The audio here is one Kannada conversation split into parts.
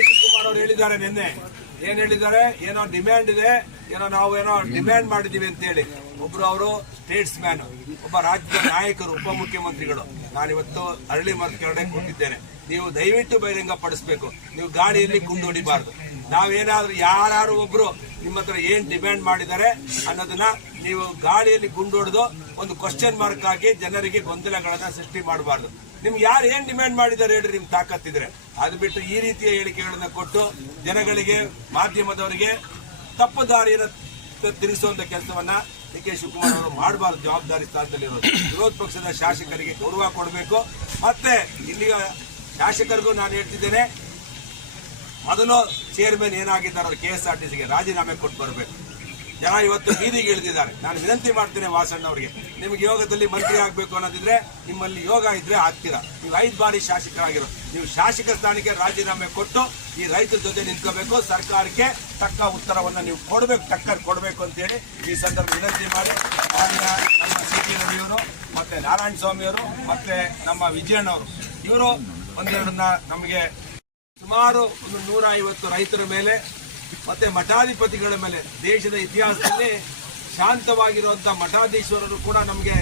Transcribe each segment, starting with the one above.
ಶಿವಕುಮಾರ್ ಅವರು ಹೇಳಿದ್ದಾರೆ ನಿನ್ನೆ ಏನ್ ಹೇಳಿದ್ದಾರೆ, ಏನೋ ಡಿಮ್ಯಾಂಡ್ ಇದೆ, ನಾವು ಡಿಮ್ಯಾಂಡ್ ಮಾಡಿದೀವಿ ಅಂತ ಹೇಳಿ. ಒಬ್ರು ಅವರು ಸ್ಟೇಟ್ಸ್ ಮ್ಯಾನ್, ಒಬ್ಬ ರಾಜ್ಯದ ನಾಯಕರು, ಉಪಮುಖ್ಯಮಂತ್ರಿಗಳು. ನಾನಿವತ್ತು ಅರಳಿ ಮರದ ಕೆಳಗಡೆ ಕೂತಿದ್ದೇನೆ. ನೀವು ದಯವಿಟ್ಟು ಬಹಿರಂಗ ಪಡಿಸಬೇಕು. ನೀವು ಗಾಡಿಯಲ್ಲಿ ಕುಂದೊಡಿಬಾರ್ದು. ನಾವೇನಾದ್ರೂ ಯಾರು ಒಬ್ರು ನಿಮ್ಮ ಹತ್ರ ಏನ್ ಡಿಮ್ಯಾಂಡ್ ಮಾಡಿದ್ದಾರೆ ಅನ್ನೋದನ್ನ ನೀವು ಗಾಡಿಯಲ್ಲಿ ಗುಂಡೊಡೆದು ಒಂದು ಕ್ವಶನ್ ಮಾರ್ಕ್ ಆಗಿ ಜನರಿಗೆ ಗೊಂದಲಗಳನ್ನ ಸೃಷ್ಟಿ ಮಾಡಬಾರ್ದು. ನಿಮ್ಗೆ ಯಾರು ಏನ್ ಡಿಮ್ಯಾಂಡ್ ಮಾಡಿದ್ದಾರೆ ಹೇಳ್ರಿ, ನಿಮ್ ತಾಕತ್ತಿದ್ರೆ. ಅದು ಬಿಟ್ಟು ಈ ರೀತಿಯ ಹೇಳಿಕೆಗಳನ್ನ ಕೊಟ್ಟು ಜನಗಳಿಗೆ, ಮಾಧ್ಯಮದವರಿಗೆ ತಪ್ಪು ದಾರಿಯನ್ನು ತಿರುಗಿಸುವಂತ ಕೆಲಸವನ್ನ ಡಿ.ಕೆ. ಶಿವಕುಮಾರ್ ಅವರು ಮಾಡಬಾರ್ದು. ಜವಾಬ್ದಾರಿ ಸ್ಥಾನದಲ್ಲಿರೋದು. ವಿರೋಧ ಪಕ್ಷದ ಶಾಸಕರಿಗೆ ಗೌರವ ಕೊಡಬೇಕು. ಮತ್ತೆ ಇಲ್ಲಿಯ ಶಾಸಕರಿಗೂ ನಾನು ಹೇಳ್ತಿದ್ದೇನೆ, ಮೊದಲು ಚೇರ್ಮನ್ ಏನಾಗಿದ್ದಾರೆ KSRTCಗೆ ರಾಜೀನಾಮೆ ಕೊಟ್ಟು ಬರಬೇಕು. ಜನ ಇವತ್ತು ಬೀದಿಗೆ ಇಳಿದಿದ್ದಾರೆ. ನಾನು ವಿನಂತಿ ಮಾಡ್ತೇನೆ ವಾಸಣ್ಣ ಅವರಿಗೆ, ನಿಮ್ಗೆ ಯೋಗದಲ್ಲಿ ಮಂತ್ರಿ ಆಗಬೇಕು ಅನ್ನೋದಿದ್ರೆ ನಿಮ್ಮಲ್ಲಿ ಯೋಗ ಇದ್ರೆ ಆಗ್ತೀರಾ. ನೀವು 5 ಬಾರಿ ಶಾಸಕರಾಗಿರೋ, ನೀವು ಶಾಸಕ ಸ್ಥಾನಕ್ಕೆ ರಾಜೀನಾಮೆ ಕೊಟ್ಟು ಈ ರೈತರ ಜೊತೆ ನಿಂತ್ಕೋಬೇಕು. ಸರ್ಕಾರಕ್ಕೆ ತಕ್ಕ ಉತ್ತರವನ್ನು ನೀವು ಕೊಡಬೇಕು, ಟಕ್ಕರ್ ಕೊಡಬೇಕು ಅಂತೇಳಿ ಈ ಸಂದರ್ಭ ವಿನಂತಿ ಮಾಡಿ ನಮ್ಮ CT ರವಿಯವರು ಮತ್ತೆ ನಾರಾಯಣ ಸ್ವಾಮಿ ಅವರು ಮತ್ತೆ ನಮ್ಮ ವಿಜಯಣ್ಣವರು ಇವರು ಒಂದೆರಡನ್ನ ನಮಗೆ ಸುಮಾರು 150 ರೈತರ ಮೇಲೆ ಮತ್ತೆ ಮಠಾಧಿಪತಿಗಳ ಮೇಲೆ ದೇಶದ ಇತಿಹಾಸದಲ್ಲಿ ಶಾಂತವಾಗಿರುವಂತಹ ಮಠಾಧೀಶ್ವರರು ಕೂಡ ನಮಗೆ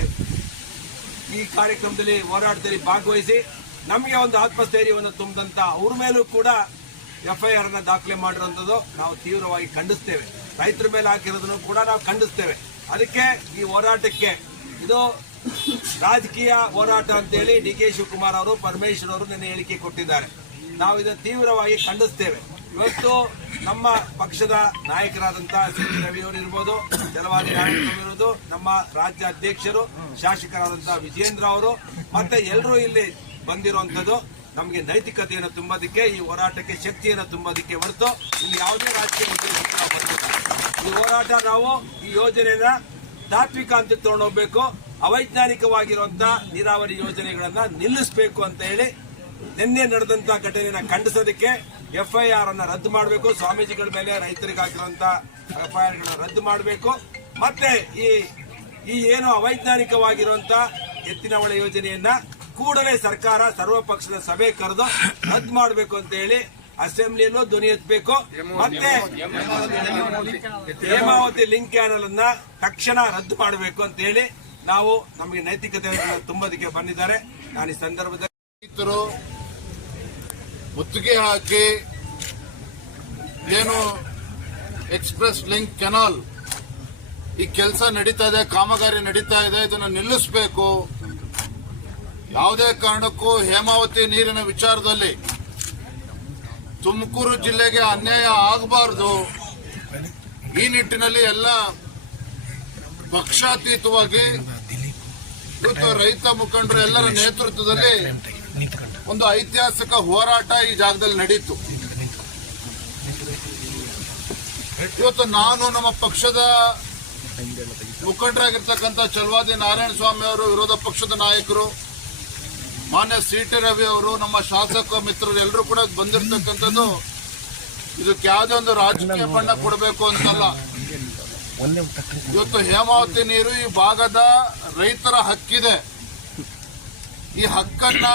ಈ ಕಾರ್ಯಕ್ರಮದಲ್ಲಿ ಹೋರಾಟದಲ್ಲಿ ಭಾಗವಹಿಸಿ ನಮಗೆ ಒಂದು ಆತ್ಮಸ್ಥೈರ್ಯವನ್ನು ತುಂಬಿದಂತ ಅವ್ರ ಮೇಲೂ ಕೂಡ FIR ಅನ್ನ ದಾಖಲೆ ಮಾಡಿರುವಂತದ್ದು ನಾವು ತೀವ್ರವಾಗಿ ಖಂಡಿಸ್ತೇವೆ. ರೈತರ ಮೇಲೆ ಹಾಕಿರೋದನ್ನು ಕೂಡ ನಾವು ಖಂಡಿಸ್ತೇವೆ. ಅದಕ್ಕೆ ಈ ಹೋರಾಟಕ್ಕೆ ಇದು ರಾಜಕೀಯ ಹೋರಾಟ ಅಂತೇಳಿ ಡಿ.ಕೆ. ಶಿವಕುಮಾರ್ ಅವರು, ಪರಮೇಶ್ವರ್ ಅವರು ನಿನ್ನೆ ಹೇಳಿಕೆ ಕೊಟ್ಟಿದ್ದಾರೆ. ನಾವು ಇದನ್ನು ತೀವ್ರವಾಗಿ ಖಂಡಿಸ್ತೇವೆ. ಇವತ್ತು ನಮ್ಮ ಪಕ್ಷದ ನಾಯಕರಾದಂತಹ CT ರವಿಯವರು ಇರ್ಬೋದು, ಚಲವಾದಿ ನಾರಾಯಣ ಇರ್ಬೋದು, ನಮ್ಮ ರಾಜ್ಯ ಅಧ್ಯಕ್ಷರು, ಶಾಸಕರಾದಂತಹ ವಿಜೇಂದ್ರ ಅವರು ಮತ್ತೆ ಎಲ್ಲರೂ ಇಲ್ಲಿ ಬಂದಿರುವಂತದ್ದು ನಮಗೆ ನೈತಿಕತೆಯನ್ನು ತುಂಬೋದಕ್ಕೆ, ಈ ಹೋರಾಟಕ್ಕೆ ಶಕ್ತಿಯನ್ನು ತುಂಬೋದಕ್ಕೆ ಹೊರತು ಇಲ್ಲಿ ಯಾವುದೇ ರಾಜಕೀಯ ಉದ್ದೇಶಕ್ಕೆ ನಾವು ಬರ್ತಿಲ್ಲ. ಈ ಹೋರಾಟ ನಾವು ಈ ಯೋಜನೆಯನ್ನ ತಾತ್ವಿಕ ಅಂತ ತಗೊಂಡೋಗ್ಬೇಕು, ಅವೈಜ್ಞಾನಿಕವಾಗಿರುವಂತಹ ನೀರಾವರಿ ಯೋಜನೆಗಳನ್ನ ನಿಲ್ಲಿಸಬೇಕು ಅಂತ ಹೇಳಿ ನಿನ್ನೆ ನಡೆದಂತಹ ಘಟನೆಯನ್ನ ಖಂಡಿಸೋದಕ್ಕೆ FIR ಅನ್ನ ರದ್ದು ಮಾಡಬೇಕು. ಸ್ವಾಮೀಜಿಗಳ ಮೇಲೆ ರೈತರಿಗೆ ಹಾಕಿರುವಂತಹ FIR ಗಳನ್ನ ರದ್ದು ಮಾಡಬೇಕು. ಮತ್ತೆ ಈ ಏನು ಅವೈಜ್ಞಾನಿಕವಾಗಿರುವಂತಹ ಎತ್ತಿನ ಹೊಳೆ ಯೋಜನೆಯನ್ನ ಕೂಡಲೇ ಸರ್ಕಾರ ಸರ್ವಪಕ್ಷದ ಸಭೆ ಕರೆದು ರದ್ದು ಮಾಡಬೇಕು ಅಂತ ಹೇಳಿ ಅಸೆಂಬ್ಲಿಯಲ್ಲೂ ಧ್ವನಿ ಎತ್ತಬೇಕು. ಮತ್ತೆ ಹೇಮಾವತಿ ಲಿಂಕ್ ಕ್ಯಾನಲ್ ಅನ್ನ ತಕ್ಷಣ ರದ್ದು ಮಾಡಬೇಕು ಅಂತ ಹೇಳಿ ನಾವು ನಮಗೆ ನೈತಿಕತೆ ತುಂಬೋದಕ್ಕೆ ಬಂದಿದ್ದಾರೆ. ನಾನು ಈ ಸಂದರ್ಭದಲ್ಲಿ ರೈತರು ಮುತ್ತಿಗೆ ಹಾಕಿ ಏನು ಎಕ್ಸ್ಪ್ರೆಸ್ ಲಿಂಕ್ ಕೆನಾಲ್ ಈ ಕೆಲಸ ನಡೀತಾ ಇದೆ, ಕಾಮಗಾರಿ ನಡೀತಾ ಇದೆ, ಇದನ್ನು ನಿಲ್ಲಿಸಬೇಕು. ಯಾವುದೇ ಕಾರಣಕ್ಕೂ ಹೇಮಾವತಿ ನೀರಿನ ವಿಚಾರದಲ್ಲಿ ತುಮಕೂರು ಜಿಲ್ಲೆಗೆ ಅನ್ಯಾಯ ಆಗಬಾರದು. ಈ ನಿಟ್ಟಿನಲ್ಲಿ ಎಲ್ಲ ಪಕ್ಷಾತೀತವಾಗಿ ರೈತ ಮುಖಂಡರು ಎಲ್ಲರ ನೇತೃತ್ವದಲ್ಲಿ ಒಂದು ಐತಿಹಾಸಿಕ ಹೋರಾಟ ಈ ಜಾಗದಲ್ಲಿ ನಡೆಯಿತು. ಇವತ್ತು ನಾನು ನಮ್ಮ ಪಕ್ಷದ ಮುಖಂಡರಾಗಿರ್ತಕ್ಕಂಥ ಚಲವಾದಿ ನಾರಾಯಣ ಸ್ವಾಮಿ ಅವರು, ವಿರೋಧ ಪಕ್ಷದ ನಾಯಕರು, ಮಾನ್ಯ CT ರವಿ ಅವರು, ನಮ್ಮ ಶಾಸಕ ಮಿತ್ರರು ಎಲ್ಲರೂ ಕೂಡ ಬಂದಿರತಕ್ಕಂಥದ್ದು ಇದಕ್ಕೆ ಯಾವುದೇ ಒಂದು ರಾಜಕೀಯ ಬಣ್ಣ ಕೊಡಬೇಕು ಅಂತಲ್ಲ. ಇವತ್ತು ಹೇಮಾವತಿ ನೀರು ಈ ಭಾಗದ ರೈತರ ಹಕ್ಕಿದೆ. ಈ ಹಕ್ಕನ್ನ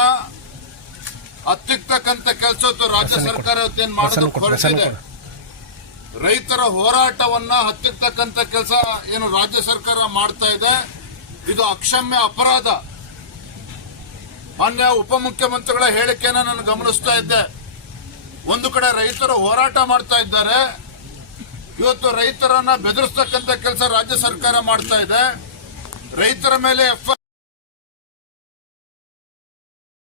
ಹತ್ತಿಕ್ಕತಕ್ಕಂಥ ಕೆಲಸ ರಾಜ್ಯ ಸರ್ಕಾರ ಇವತ್ತೇನು ಮಾಡೋದು ಹೊರಟಿದೆ. ರೈತರ ಹೋರಾಟವನ್ನ ಹತ್ತಿಕ್ಕತಕ್ಕಂಥ ಕೆಲಸ ಏನು ರಾಜ್ಯ ಸರ್ಕಾರ ಮಾಡ್ತಾ ಇದೆ, ಇದು ಅಕ್ಷಮ್ಯ ಅಪರಾಧ. ಮಾನ್ಯ ಉಪಮುಖ್ಯಮಂತ್ರಿಗಳ ಹೇಳಿಕೆಯನ್ನ ನಾನು ಗಮನಿಸ್ತಾ ಇದ್ದೆ. ಒಂದು ಕಡೆ ರೈತರು ಹೋರಾಟ ಮಾಡ್ತಾ ಇದ್ದಾರೆ, ಇವತ್ತು ರೈತರನ್ನ ಬೆದರಿಸ್ತಕ್ಕಂಥ ಕೆಲಸ ರಾಜ್ಯ ಸರ್ಕಾರ ಮಾಡ್ತಾ ಇದೆ. ರೈತರ ಮೇಲೆ